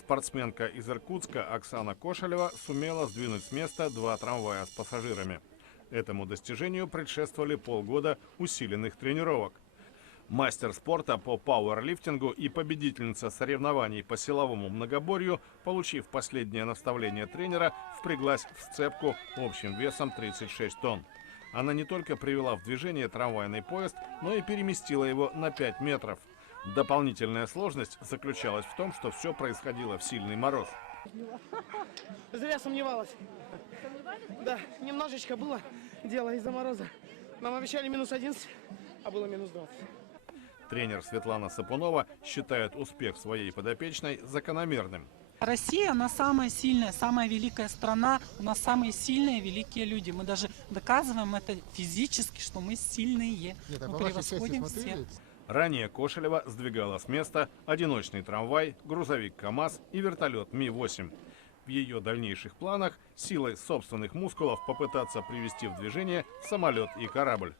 Спортсменка из Иркутска Оксана Кошелева сумела сдвинуть с места 2 трамвая с пассажирами. Этому достижению предшествовали полгода усиленных тренировок. Мастер спорта по пауэрлифтингу и победительница соревнований по силовому многоборью, получив последнее наставление тренера, впряглась в сцепку общим весом 36 тонн. Она не только привела в движение трамвайный поезд, но и переместила его на 5 метров. Дополнительная сложность заключалась в том, что все происходило в сильный мороз. Зря сомневалась. Да, немножечко было дело из-за мороза. Нам обещали -11, а было -20. Тренер Светлана Сапунова считает успех своей подопечной закономерным. Россия, она самая сильная, самая великая страна. У нас самые сильные, великие люди. Мы даже доказываем это физически, что мы сильные. Мы превосходим всех. Ранее Кошелева сдвигала с места одиночный трамвай, грузовик КАМАЗ и вертолет Ми-8. В ее дальнейших планах силой собственных мускулов попытаться привести в движение самолет и корабль.